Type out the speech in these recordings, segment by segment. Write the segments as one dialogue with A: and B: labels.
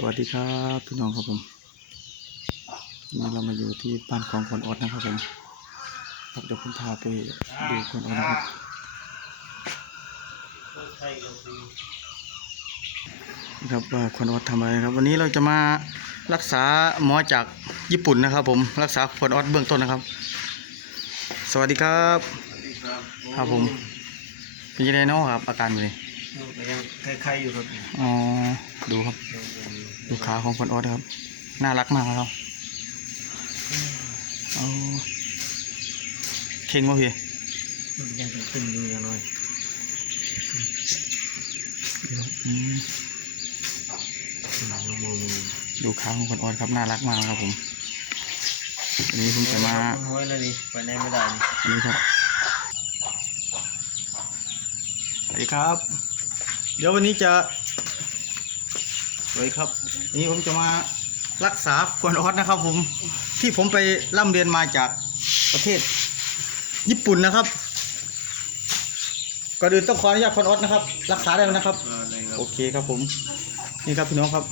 A: สวัสดีครับพี่น้องครับผมวันนี้เรามาอยู่ที่บ้านของคนออดนะครับผมครับเดี๋ยวผมพาไปดูคนออดนะครับครับว่าคนออดทำอะไรครับ วันนี้เราจะมารักษาหมอจากญี่ปุ่นนะครับ ผมรักษาคนออดเบื้องต้นนะครับ สวัสดีครับครับผมเป็นยังไงเนาะครับอาการเป็นไง
B: ยังคล้ายๆอยู่ครับ
A: อ๋อ ดูครับ ดูขาของคนออสนะครับ น่ารักมากนะครับเอาเข่งวะพี่
B: ยังตึงๆอยู่อย่างน้อย
A: อืม
B: มองมอง
A: ดูขาของคนออสครับ น่ารักมากครับผมอันนี้ผมจะมา
B: ห้อยแล้วนี่ไปไหนไม่ได้นี่
A: อันนี้ครับสวัสดีครับ เดี๋ยววันนี้จะ สวัสดีครับวันนี้ผมจะมารักษาคนออสนะครับ ผมที่ผมไปร่ำเรียนมาจากประเทศ ญี่ปุ่นนะครับก่อนอื่นต้องขออนุญาตคนออสนะครับ รักษาได้ไหมนะครับ
B: อะไรครับ
A: โอเคครับผม นี่ครับพี่น้องครับ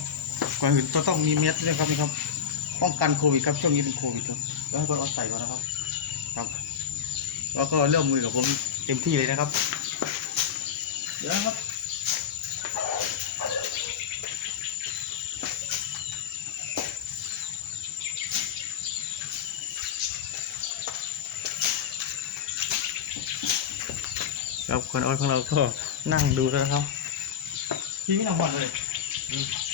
A: ก่อนอื่นต้องต้องมีเม็ดด้วยครับนี่ครับป้องกันโควิดครับช่วงนี้เป็นโควิดครับแล้วให้คนออสใส่ก่อนนะครับ ครับ แล้วก็เริ่มมือกับผมเต็มที่เลยนะครับ เดี๋ยวนะครับ ครับคนออสของเราก็นั่งดูแล้วนะครับพี่ไม่นำหอนเลย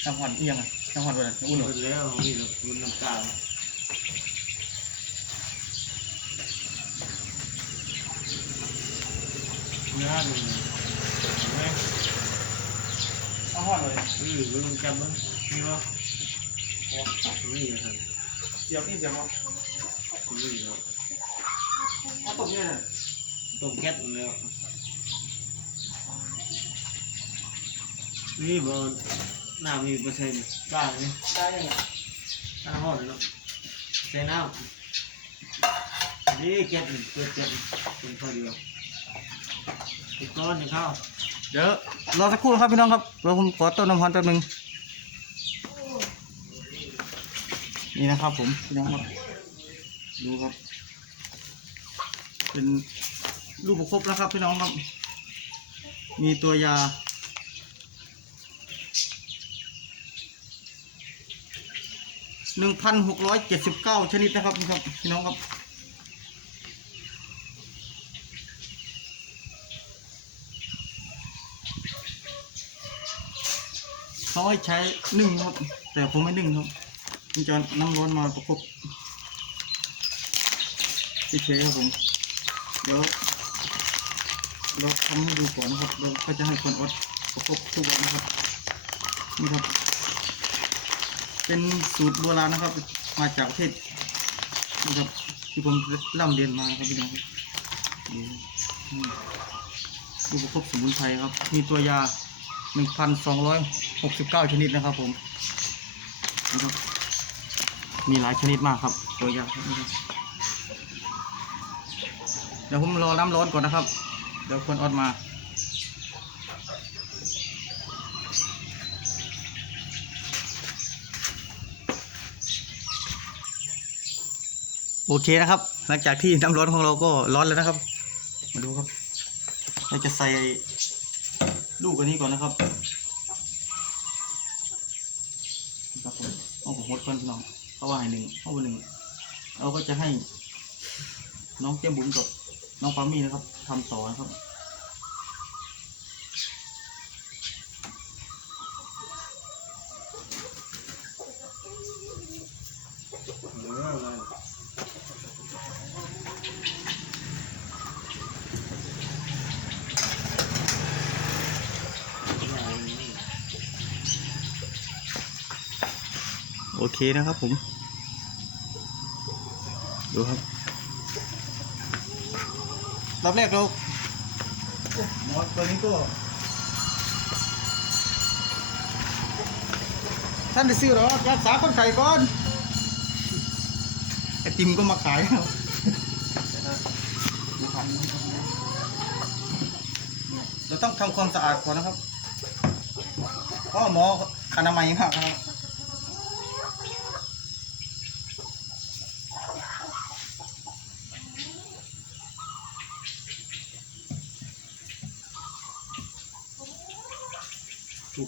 A: นำหอนเอียงอะนำหอนไปเลยอุ่นเหรอ
B: แล้วนี่เราคุณน้ำตาลเนื้อดูเห็นไหม
A: เอาหอนเลย
B: อือคุณลองจำมั้งนี่วะนี่ครับ
A: เสียบนี่เสียบวะ
B: นี่ครับ
A: เอาตบเนี่ยเลย
B: ต้มแก๊สแล้ว นี่บอลน้ำมีเปอร์เซ็นต์กล้าไหม
A: ได้ยังไง
B: น้ำหอดเนาะใส่น้ำนี่แก๊สเปิดแก๊สเป็นข้อเดียวอีกก้อนหนึ่งข้าว
A: เดี๋ยวรอสักครู่ครับพี่น้องครับเราผมขอต้นน้ำหอนแป๊บหนึงนี่นะครับผมพี่น้องครับดูครับ เป็นรูปประคบนะครับพี่น้องครับ มีตัวยา หนึ่งพันหกร้อยเจ็ดสิบเก้าชนิดนะครับพี่ครับพี่น้องครับเขาให้ใช้นึ่งครับ แต่ผมไม่นึ่งครับผมจะน้ำร้อนมาประกบเฉยครับผม เดี๋ยวเราทำให้ดูก่อนนะครับเราก็จะให้คนอดประกบทุกวันนะครับนี่ครับ เป็นสูตรโบราณนะครับ มาจากประเทศนี่ครับที่ผมร่ำเรียนมาครับพี่น้องครับนี่อืมดูประคบสมุนไพรครับ มีตัวยาหนึ่งพันสองร้อยหกสิบเก้าชนิดนะครับผมนะครับมีหลายชนิดมากครับ ตัวยาครับเดี๋ยวผมรอน้ำร้อนก่อนนะครับ เดี๋ยวคนออดมา อเคนะครับ หลังจากที่น้ำร้อนของเราก็ร้อนแล้วนะครับ มาดูครับ เราจะใส่ลูกอันนี้ก่อนนะครับครับผมเอาผมหดก่อนพี่น้องเขาว่าให้หนึ่งเอาไปหนึ่งเราก็จะให้น้องเจ้มบุ๋มกับน้องปามี่นะครับทำต่อนะครับ
B: เนื้ออะไร
A: โอเคนะครับผม ดูครับรอบแรกเราหมอตัวนี้ก็ท่านได้ซื้อหรอรักษาคนไข้ก่อนไอติมก็มาขายครับดูพันนะครับเนี่ยเราต้องทำความสะอาดก่อนนะครับเพราะหมออนามัยมากครับ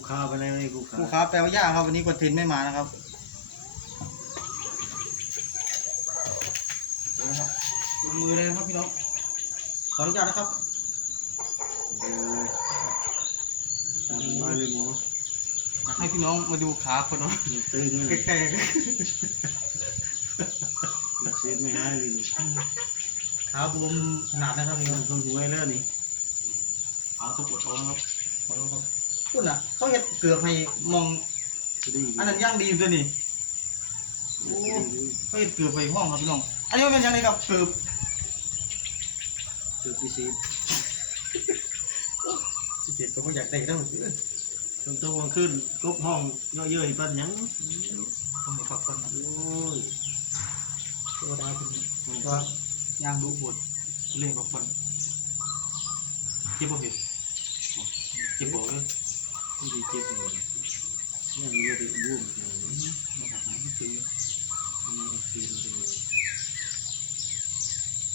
B: ค้าไปไหนไม่กูค้า
A: ผู้ค้าแปลว่ายากครับวันนี้กวนทินไม่มานะครับเดี๋ยวนะครับลงมือเลยนะครับพี่น้องขออนุญาตนะครับ
B: เออตามมาเลยหมอ
A: อยากให้พี่น้องมาดูขาคนเนาะ
B: มันตึงเลย
A: ใกล้
B: มันเสียไม่หายเลยนี่
A: ๆขาบวมขนาดนะครับพี่น้
B: มั
A: อนง
B: ต้องรวยแล้วนี่
A: เอาตัวปวดเอานะครับขอโทษครับ คุณอะ เขาเห็ดเกือบให้มอง
B: จะดี
A: อันนั้นย่างดีอยู่ตัวนี่โอ้เขาเห็ดเกือบไปห้องครับพี่น้อง อันนี้มันเป็นยังไงครับเกือบ
B: คือพิเศษ
A: สิเจ็ดก็บ่อยากได้แล้วเออ
B: จนโตวันขึ้นกบห้องเยอะๆปันหยัง
A: ต้องให้พักผ่อนครับ
B: โอ้ย
A: เทวดาเป็นมันก็ย่างดูบทเล่นกับคนเจ็บบ่เห็นเจ็บบ่เลย
B: ไม่ได้เจ็บเลยนั่นเยอะไปบวมจังเลย
A: มาจากไหนไม่ซื้อ
B: มันอักเสบจังเลย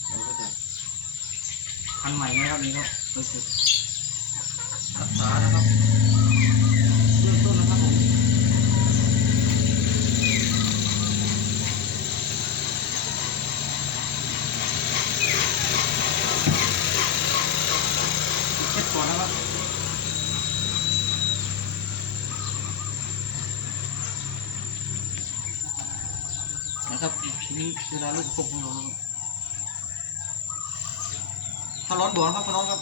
A: เราก็จะทันใหม่ไหมครับนี่ครับรู้สึกรักษานะครับเริ่มต้นนะครับผมเช็ดก่อนนะครับ นะครับทีนี้เว ลูกตกของเรานะครับถ้าร้อนบ่อนครับถ้าร้อนครับ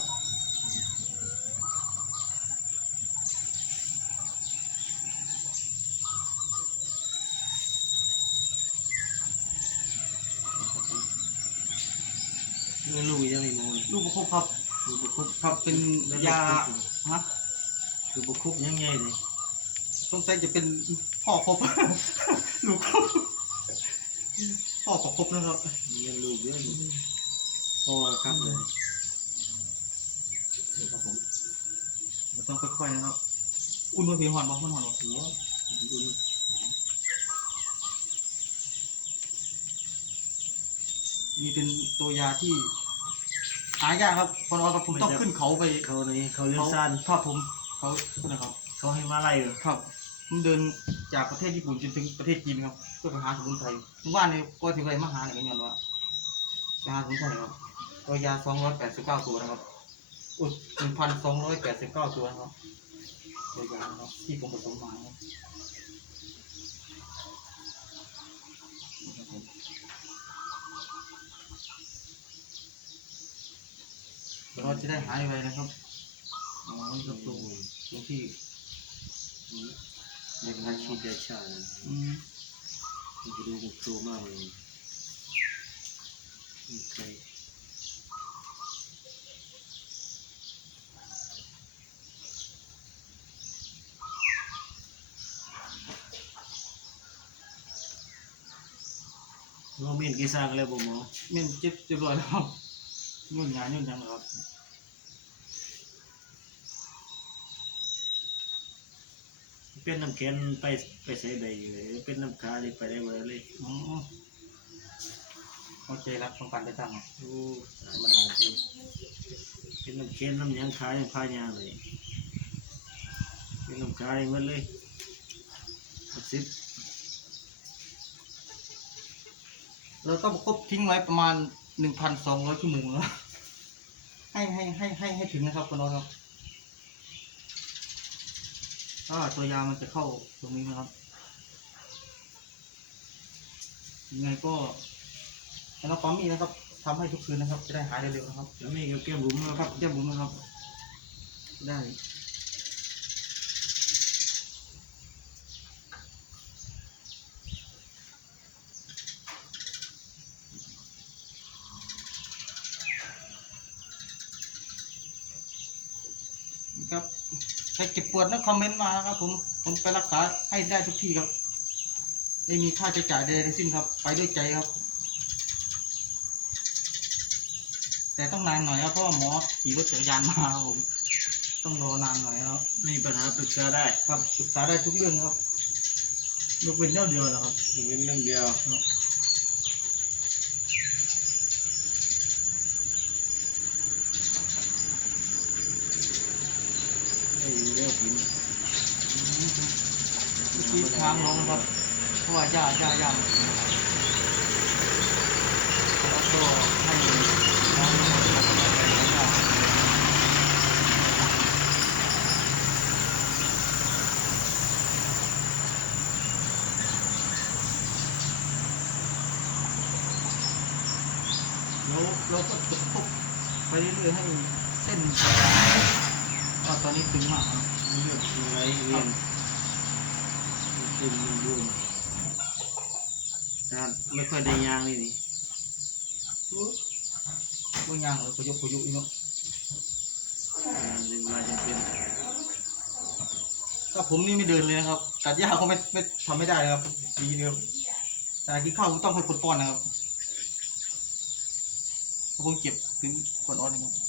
B: เลูกยังไม่มอง
A: ลูกประคบครับ
B: ลูกบุคุบ
A: ครับเป็นยาฮะ
B: ลูกบุคุบยังไงเลย
A: ต้องใช้จะเป็นพ่อครบลูกครบ พ่อประคบนะครับ
B: เงินลูกเยอะอยู่พ่อครับเลย
A: นี่ครับผมเราต้องค่อยๆนะครับ อุ่นมาเพียงหอนบอกมันหอนบอก
B: หัวดู
A: นี่เป็นตัวยาที่หายากครับคนเราครับผมต้องขึ้นเขาไป
B: เขาในเขาเลี้ยงซาน
A: ครับผมเขานะครับ
B: เขาให้มาไล่เหรอ
A: ครับ ผมเดินจากประเทศญี่ปุ่นจนถึงประเทศจีนครับเพื่อไปหาสมุนไพรเมื่อวานนี้ก็ถึงไรมาหาเนี่ยกันย้อนว่าไปหาสมุนไพรครับตัวยาสองร้อยแปดสิบเก้าตัวนะครับอุ้ยหนึ่งพันสองร้อยแปดสิบเก้าตัวนะครับตัวยานะครับที่ผมผสมมาครับนี่ครับผมเราจะได้หายไปนะครับอ๋อนี่ครับตรงตรงที่
B: ในการฉีดยาชาเลย
A: อืม
B: มันจะดูมุกโตมากเลยโอเคโมเมนต์กี่สร้างแล้วบ่หมอ
A: เม่นเจ็บเจ็บร้อยแล้วครับยุ่งยากยุ่งยังครับ
B: เป็นน้ำแข็งไปไปใส่ใดอยู่เลยเป็นน้ำคาเลยไปได้เบอร์เลย
A: อ๋อเข้าใจรักต้องการได้ตั้ง
B: โอ้ธรรมดาจริงเป็นน้ำแข็งน้ำหยังคายังพายาเลย เป็นน้ำคายังหมดเลยหกสิบ
A: เราต้องประคบทิ้งไว้ประมาณหนึ่งพันสองร้อยชั่วโมงแล้วให้ให้ให้ให้ให้ถึงนะครับคุณน้องครับ ถ้าตัวยามันจะเข้าตรงนี้นะครับ ยังไงก็ให้เราปั๊มมีนะครับทำให้ทุกคืนนะครับ จะได้หายเร็วๆนะครับ
B: แล้วนี่ก็แก้มบุ๋มแล้ว
A: ค
B: ค
A: รั
B: รั
A: บบเยี่ยมบุญนะครับ ได้ ครับ ใครเจ็บปวดนะคอมเมนต์มานะครับ ผมผมไปรักษาให้ได้ทุกที่ครับ ไม่มีค่าใช้จ่ายใดๆทั้งสิ้นครับ ไปด้วยใจครับ แต่ต้องนานหน่อยครับเพราะว่าหมอขี่รถจักรยานมาครับผม ต้องรอนานหน่อยครับ
B: มีปัญหาปรึกษาได้
A: ครับศึกษาได้ทุกเรื่องครับยกเว้นเรื่องเดียวนะครับ
B: ยกเว้นเรื่องเดียว ไอ้เรื่องผิน
A: ที่ทางน้องนะครับเพราะว่าหญ้าหญ้าหญ้ามันกินนะครับแล้วก็ให้น้องนะครับมาทำอะไรของหญ้าแล้วเราก็ตบตบไปเรื่อยๆให้เส้นตอนนี้ตึงมาก ครับ
B: เลือดไหลเวียนเป็นบวมนะไม่ค่อยได้ยางนี่นี่
A: บางอย่างเราก็ยกพยุอีกเนาะ
B: ในเวลาจำเป็น
A: ถ้าผมนี่ไม่เดินเลยนะครับ ตัดหญ้าก็ไม่ไม่ทำไม่ได้นะครับปีเดียวแต่กินข้าวก็ต้องให้คนป้อนนะครับเพราะผมเก็บถึงคนอ่อนนะครับ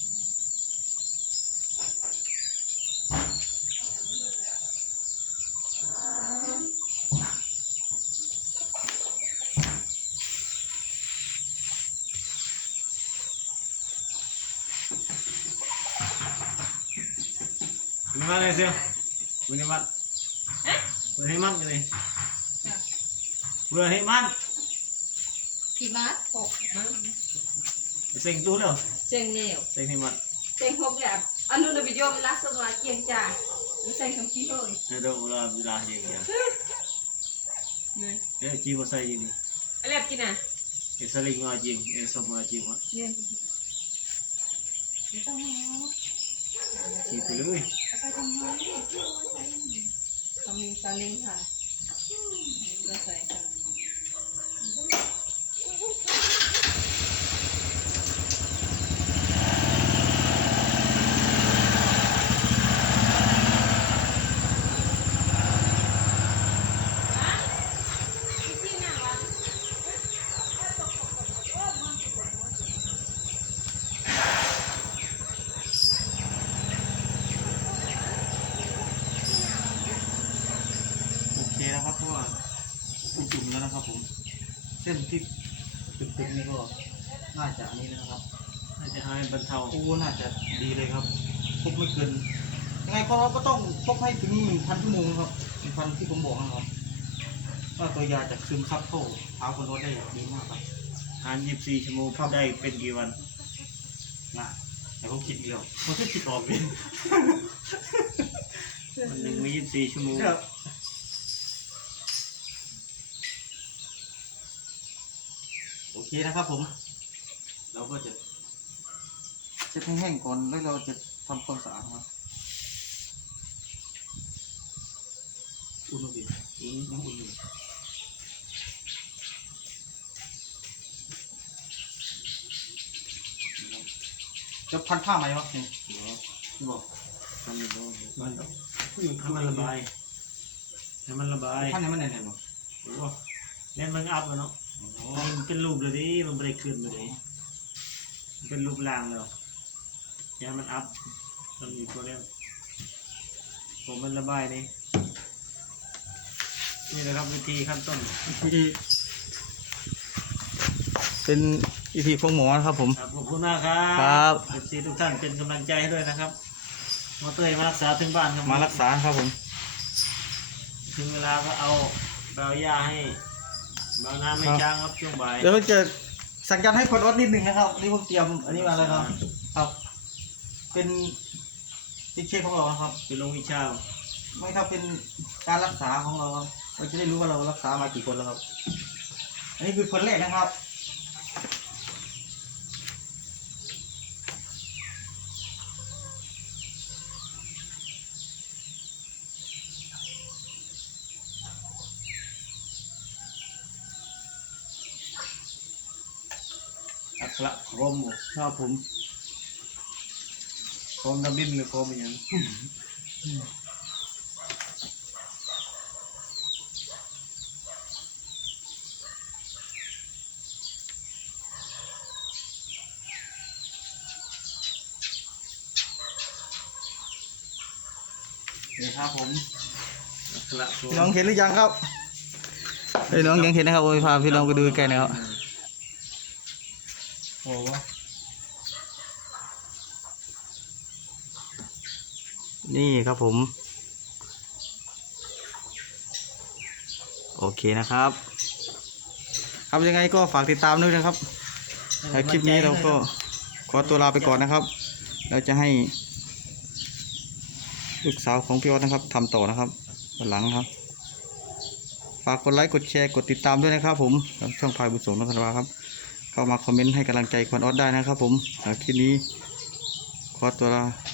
B: มีมันเลยเสียวบุญมันบุญให้มันกันเลยบุญให้มัน
C: พี่มาร์คหกมั้ง
B: เซ็งตู้แล้ว
C: เจ๋งเร็ว
B: เซ็งให้มัน
C: เจ๋งหกแบบอันนู้นนะวิดีโอมันลักษณะเกียงจ่าไม่ใส่คำขี้เลย
B: เดี๋ยวเวลาเวลาเอย่างเงี้ย
C: เนี่ย
B: เดี๋ยวจีบใส่ยินี่
C: อะไรแบบกินอะ
B: เอสลิงมาจริงเอสมมาจริงวะ
C: เนี่ยไม่ต้อง เอา
B: จีบไปเลย
C: เอาไปทำไมทำมีซาเล้งค่ะก็ใส่ค่ะ
A: โอเคนะครับเพราะว่าคุณจุ่มแล้วนะครับ ผม เส้น ที่ตึงๆนี่ก็น่าจะอันนี้นะครับ
B: น่าจะให้บรรเทา
A: โอ้น่าจะดีเลยครับพกไม่เกินยังไงก็เราก็ต้องพกให้ถึงหนึ่งพันชั่วโมงครับหนึ่งพันที่ผมบอกนะครับว่าตัวยาจะซึมซับเข้าเท้าคนรถได้ดีมากครับ
B: ทานยี่สิบสี่ชั่วโมงได้เป็นกี่วัน
A: นะแต่ผมคิดอีกแล้วผมคิดผิดออกเลย
B: วันหนึ่งมียี่สิบสี่ชั่วโมง
A: เคนะครับผม เราก็จะเช็ดให้แห้งก่อนแล้วเราจะทำความสะอาดครับอุ่นอุ่นอุ่นยังอุ่นอยู่จะพันผ้าไหมวะนี่ที่บอก
B: ทำมันมันให้มันระบายให้มันระบาย
A: พันไหนมันไหนเนี่ยบอก
B: โอ้เนี่ยมันอัพแล้วเนาะ
A: โอ้
B: มันเป็นรูปเลยดิมันไม่ได้ขึ้นเลยดิมันเป็นรูปร่างแล้วอย่ามันอัพมันมีตัวเดียวผมมันระบายนี่นี่นะครับวิธีขั้นต้น
A: ที่เป็นอีพีของหมอนะครับผม
B: ครับขอบคุณมากครับ
A: ครับ
B: เอฟซีทุกท่านเป็นกำลังใจให้ด้วยนะครับหมอเตยมารักษาถึงบ้านครับ
A: มารักษาครับผม
B: ถึงเวลาก็เอาไปเอายาให้ บางน้ำไม่ช้างครับช่วงบ่าย
A: เดี๋ยวเราจะสัญญาณให้คนวัดนิดนึงนะครับนี่ผมเตรียมอันนี้มาแล้วครับ ครับ เป็นติ๊กเช็คของเราครับ
B: เป็นลงวิชา
A: ไม่ครับเป็นการรักษาของเราครับเราจะได้รู้ว่าเรารักษามากี่คนแล้วครับ อันนี้คือคนแรกนะครับ
B: อั คระโครมบ่
A: ครับผม
B: โครมดับบินหรือโครมอหย่าง
A: นี่ครับผม
B: อัคระโครม
A: พี่น้องเห็นหรือยังครับพี่น้องยังเห็นนะครับโอ้ยพาพี่น้องไปดูใกล้ๆนะครับโอ้โห นี่ครับผม โอเคนะครับ ครับยังไงก็ฝากติดตามด้วยนะครับในคลิปนี้เราก็ขอตัวลาไปก่อนนะครับ เราจะให้ ลูกสาวของพี่ออสนะครับทำต่อนะครับวันหลังครับ ฝากกดไลค์กดแชร์กดติดตามด้วยนะครับ ผมช่องพายบุญสงฆ์นนทวาครับ เข้ามาคอมเมนต์ให้กำลังใจควันออสได้นะครับ ผมคลิปนี้ขอตัวลา